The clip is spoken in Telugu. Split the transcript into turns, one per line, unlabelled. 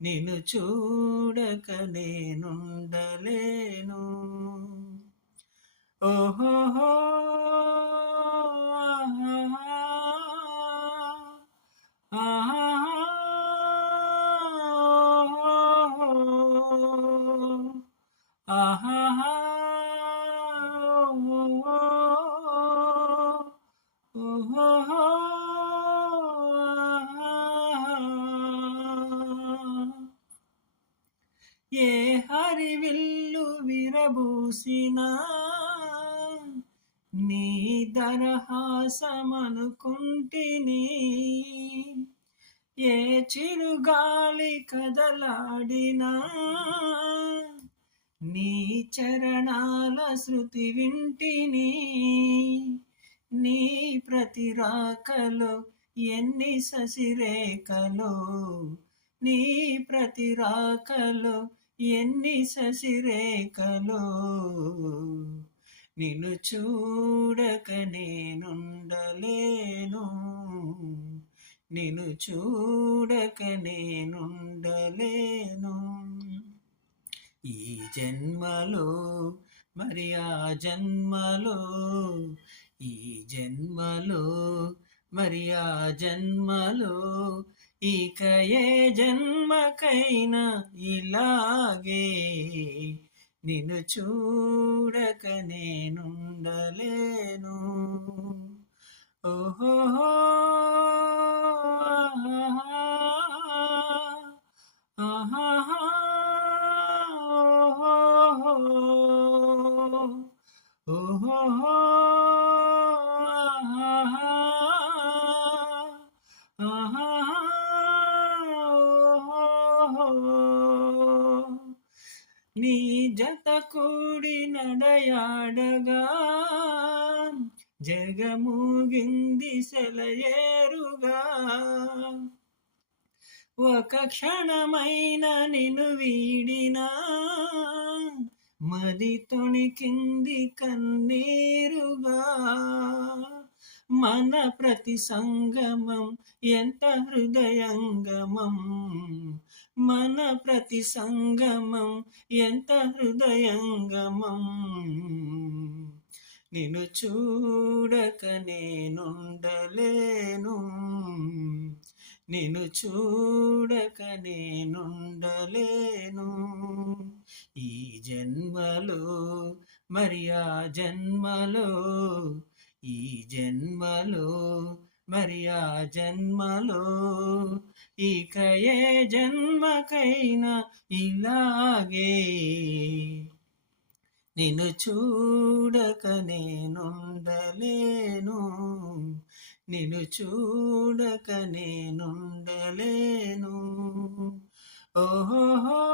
నిన్ను చూడక నేనుండలేను ఓహో ఆహా ఓహో విరబూసిన నీ దరహాసమనుకుంటిని. ఏ చిరుగాలి కదలాడినా నీ చరణాల శృతి వింటిని. నీ ప్రతిరాకలో ఎన్ని ససిరేకలో నీ ప్రతిరాకలో ఎన్ని శశిరేఖలో నిన్ను చూడక నేనుండలేను. నిన్ను చూడక నేనుండలేను. ఈ జన్మలో మరి ఆ జన్మలో ఈ జన్మలో మరి ఆ జన్మలో ఇక ఏ జన్మకైనా ఇలాగే నిన్ను చూడక నేనుండలేను. ఓహో ఆహా ఓహో నీ జత కూడి నడయాడగా. జగముగింది సెలయేరుగా. ఒక క్షణమైన నిన్ను వీడినా. మది తొణికింది కన్నీరుగా. మన ప్రతి సంగమం ఎంత హృదయంగమం? మన ప్రతి సంగమం ఎంత హృదయంగమం? నిన్ను చూడక నేనుండలేను. నిన్ను చూడక నేనుండలేను. ఈ జన్మలో మరి ఆ జన్మలో ఈ జన్మలో మరి ఆ జన్మలో ఇక ఏ జన్మకైనా ఇలాగే. నిన్ను చూడక నేనుండలేను నిన్ను చూడక నేనుండలేను. ఓహో